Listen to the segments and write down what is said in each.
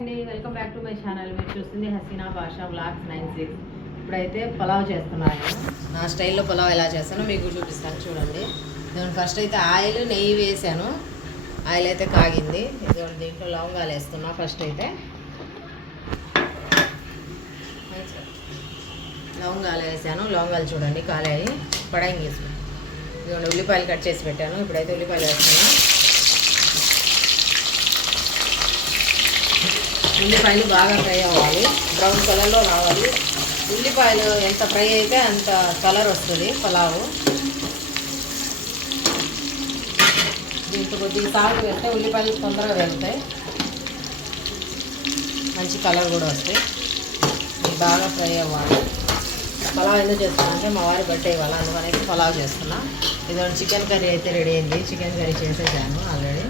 Welcome back to my channel. మీరు చూస్తుంది హసీనా భాషా వ్లాగ్స్ 96. ఇప్పుడైతే పులావ్ చేస్తున్నాను. నా స్టైల్లో పులావ్ ఎలా చేస్తానో మీకు చూపిస్తాను చూడండి. నేను ఫస్ట్ అయితే ఆయిల్ నెయ్యి వేసాను. ఆయిల్ అయితే కాగింది. ఇదిగోండి దీంట్లో లవంగాలు వేస్తున్నా. ఫస్ట్ అయితే లవంగాలు వేసాను. లవంగాలు చూడండి కాలాయి. పడాయింగ్ వేసాను. ఇదిగోండి ఉల్లిపాయలు కట్ చేసి పెట్టాను. ఇప్పుడైతే ఉల్లిపాయలు వేస్తున్నా. ఉల్లిపాయలు బాగా ఫ్రై అవ్వాలి, బ్రౌన్ కలర్లో రావాలి. ఉల్లిపాయలు ఎంత ఫ్రై అయితే అంత కలర్ వస్తుంది పులావు. దీంట్లో కొద్దిగా సాల్ట్ వేస్తే ఉల్లిపాయలు తొందరగా వేగుతాయి, మంచి కలర్ కూడా వస్తాయి. ఇది బాగా ఫ్రై అవ్వాలి. పులావ్ ఎందుకు చేస్తున్నా అంటే మా వారి బర్త్డే ఇవ్వాలి, అందుకనేసి పులావ్ చేస్తున్నా. ఇదిగోండి చికెన్ కర్రీ అయితే రెడీ అయింది. చికెన్ కర్రీ చేసేసాను ఆల్రెడీ.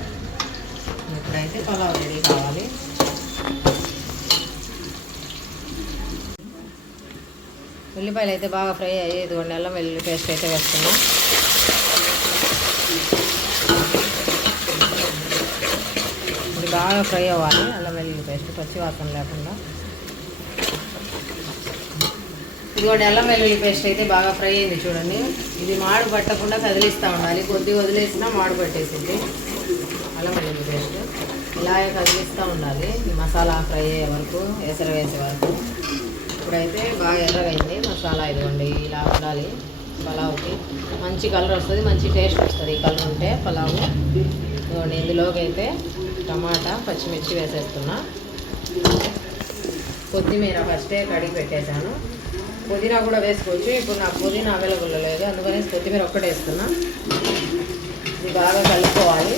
ఇప్పుడైతే పులావ్ రెడీ కావాలి. ఉల్లిపాయలు అయితే బాగా ఫ్రై అయ్యి ఇదిగోండి అల్లం వెల్లుల్లి పేస్ట్ అయితే వేస్తున్నాం. ఇది బాగా ఫ్రై అవ్వాలి, అల్లం వెల్లుల్లి పేస్ట్ పచ్చి వాసన లేకుండా. ఇదిగోండి అల్లం వెల్లుల్లి పేస్ట్ అయితే బాగా ఫ్రై అయింది చూడండి. ఇది మాడు పట్టకుండా కదిలిస్తూ ఉండాలి. కొద్దిగా వదిలేసినా మాడు పట్టేసింది. అల్లం వెల్లుల్లి పేస్ట్ ఇలాగే కదిలిస్తూ ఉండాలి ఈ మసాలా ఫ్రై అయ్యే వరకు, ఎసరు వేసే వరకు. ఇప్పుడైతే బాగా ఎర్రగైంది మసాలా. ఇదిగోండి ఇలా ఉండాలి. పులావ్కి మంచి కలర్ వస్తుంది, మంచి టేస్ట్ వస్తుంది ఈ కలర్ ఉంటే పులావు. ఇదిగోండి ఇందులోకి అయితే టమాటా పచ్చిమిర్చి వేసేస్తున్నా. కొత్తిమీర ఫస్టే కడిగి పెట్టేశాను. పుదీనా కూడా వేసుకోవచ్చు. ఇప్పుడు నాకు పుదీనా అవైలబుల్ లేదు, అందుకని కొత్తిమీర ఒక్కటే వేస్తున్నా. ఇది బాగా కలుపుకోవాలి.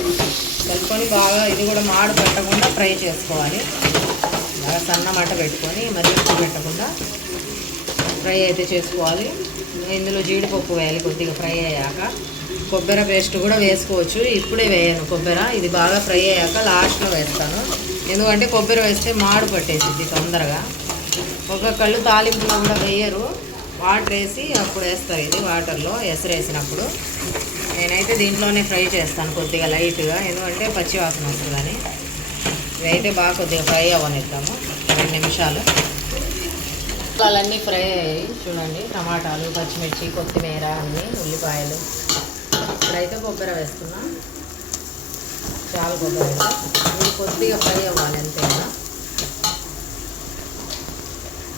కలుపుకొని బాగా ఇది కూడా మాడు పెట్టకుండా ఫ్రై చేసుకోవాలి. బాగా సన్న మంట పెట్టుకొని మరి ఉప్పు పెట్టకుండా ఫ్రై అయితే చేసుకోవాలి. ఇందులో జీడిపప్పు వేయాలి కొద్దిగా ఫ్రై అయ్యాక. కొబ్బరి పేస్ట్ కూడా వేసుకోవచ్చు, ఇప్పుడే వేయను కొబ్బరి. ఇది బాగా ఫ్రై అయ్యాక లాస్ట్లో వేస్తాను, ఎందుకంటే కొబ్బరి వేస్తే మాడు పట్టేసిద్ది తొందరగా. ఒక్కొక్కళ్ళు తాలింపులో కూడా వేయరు, వాటర్ వేసి అప్పుడు వేస్తారు. ఇది వాటర్లో ఎసరు వేసినప్పుడు. నేనైతే దీంట్లోనే ఫ్రై చేస్తాను కొద్దిగా లైట్గా, ఎందుకంటే పచ్చి వాసన వస్తుందని. ఇవైతే బాగా కొద్దిగా ఫ్రై అవ్వనిద్దాము 2 నిమిషాలు. మసాలాలన్నీ ఫ్రై అయ్యాయి చూడండి. టమాటాలు పచ్చిమిర్చి కొత్తిమీర అన్నీ ఉల్లిపాయలు. ఇప్పుడైతే కొబ్బరి వేస్తున్నా. చాలా కొబ్బరి అయితే ఇది కొద్దిగా ఫ్రై అవ్వాలి అంతేనా.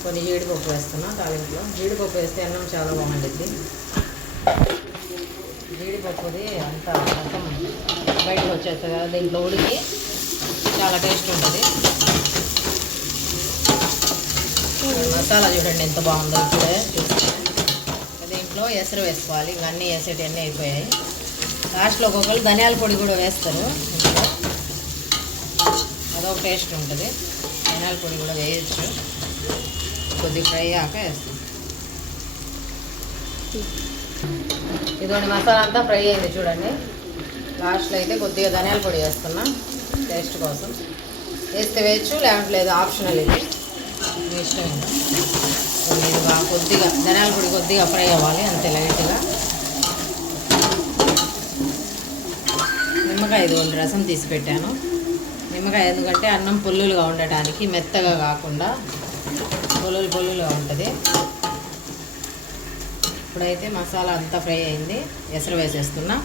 కొన్ని జీడిపప్పు వేస్తున్నా తాలింపులో. జీడిపప్పు వేస్తే అన్నం చాలా బాగుంటుంది. జీడిపప్పుది అంత రసం బయటకు వచ్చేస్తుంది కదా దీంట్లో ఉడికి, చాలా టేస్ట్ ఉంటుంది. మసాలా చూడండి ఎంత బాగుందో. ఇప్పుడే చూస్తే దీంట్లో ఎసరు వేసుకోవాలి. ఇవన్నీ వేసేటన్నీ అయిపోయాయి. లాస్ట్లో ఒక్కొక్కరు ధనియాల పొడి కూడా వేస్తారు. అదొక టేస్ట్ ఉంటుంది. ధనియాల పొడి కూడా వేయచ్చు. కొద్దిగా ఫ్రై అయ్యాక వేస్తాం. ఇదిగోండి మసాలా అంతా ఫ్రై అయింది చూడండి. లాస్ట్లో అయితే కొద్దిగా ధనియాల పొడి వేస్తున్నా టేస్ట్ కోసం. వేస్తే వేయచ్చు, లేకపోతే లేదు, ఆప్షనల్. ఇది మీ ఇష్టం. ఇది బాగా కొద్దిగా ధనియాల పొడి కొద్దిగా ఫ్రై అవ్వాలి అంతే లైట్గా. నిమ్మకాయ ఇదిగోండి రసం తీసి పెట్టాను. నిమ్మకాయ ఎందుకంటే అన్నం పొల్లులుగా ఉండటానికి, మెత్తగా కాకుండా పొల్లులుగా ఉంటుంది. ఇప్పుడైతే మసాలా అంతా ఫ్రై అయింది. ఎసరు వేసేస్తున్నా.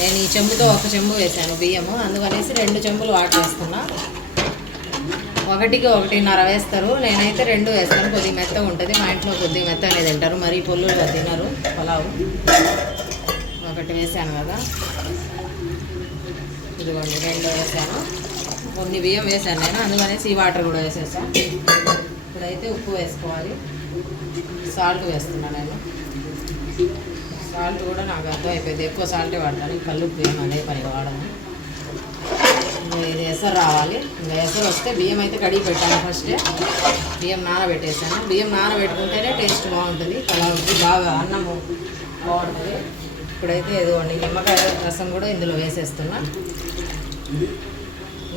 నేను ఈ చెంబుతో 1 చెంబు వేసాను బియ్యము, అందుకనేసి 2 చెంబులు వాటర్ వేస్తున్నా. 1కి 1.5 వేస్తారు, నేనైతే 2 వేస్తాను. కొద్దిగా మెత్తగా ఉంటుంది. మా ఇంట్లో కొద్దిగా మెత్తగానే తింటారు, మరి పొల్లులుగా తినరు పులావు. 1 వేసాను కదా. ఇదిగోండి 2 వేసాను. కొన్ని బియ్యం వేసాను నేను, అందుకనేసి ఈ వాటర్ కూడా వేసేసాను. ఇప్పుడైతే ఉప్పు వేసుకోవాలి. సాల్ట్ వేస్తున్నాను నేను. సాల్ట్ కూడా నాకు అర్థమైపోయింది, ఎక్కువ సాల్టే వాడతాను. కల్లుప్పు బియ్యం అదే పనిగా వాడము. ఇది ఎసరు రావాలి. ఇంకా ఎసరు వస్తే బియ్యం అయితే కడిగి పెట్టాను. ఫస్టే బియ్యం నానబెట్టేసాను. బియ్యం నానబెట్టుకుంటేనే టేస్ట్ బాగుంటుంది పులావుకి, బాగా అన్నము బాగుంటుంది. ఇప్పుడైతే ఇదిగోండి నిమ్మకాయ రసం కూడా ఇందులో వేసేస్తున్నా.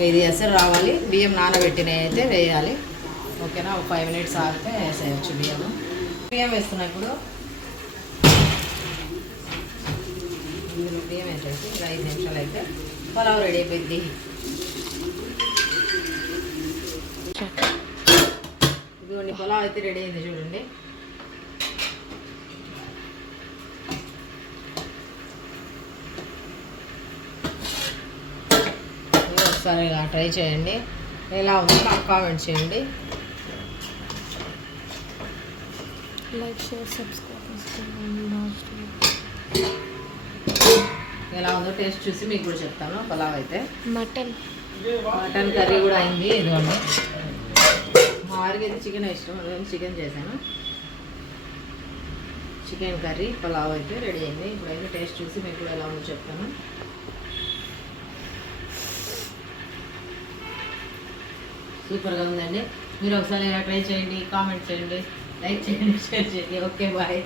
ఇది ఎసరు రావాలి. బియ్యం నానబెట్టినవి అయితే వేయాలి. ఓకేనా. ఒక 5 మినిట్స్ ఆగితే వేసేయచ్చు బియ్యం. బియ్యం వేస్తున్నా ఇప్పుడు. ఇందులో బియ్యం వేసేసి 5 నిమిషాలు అయితే పులావ్ రెడీ అయిపోయింది. పులావ్ అయితే రెడీ అయింది చూడండి. ఒకసారి ఇలా ట్రై చేయండి, ఎలా ఉందో నాకు కామెంట్ చేయండి. Like share subscribe. ఎలా ఉందో టేస్ట్ చూసి మీకు కూడా చెప్తాను. పులావ్ అయితే మటన్ కర్రీ కూడా అయింది. ఇదిగోండి, మా వారికి అయితే చికెన్ ఇష్టం, అందుకని చికెన్ చేశాను. చికెన్ కర్రీ పులావ్ అయితే రెడీ అయింది. ఇప్పుడైతే టేస్ట్ చూసి మీకు కూడా ఎలా ఉందో చెప్తాను. సూపర్గా ఉందండి. మీరు ఒకసారి ఇలా ట్రై చేయండి, కామెంట్ చేయండి, లైక్ చేయండి, షేర్ చేయండి. Okay, bye.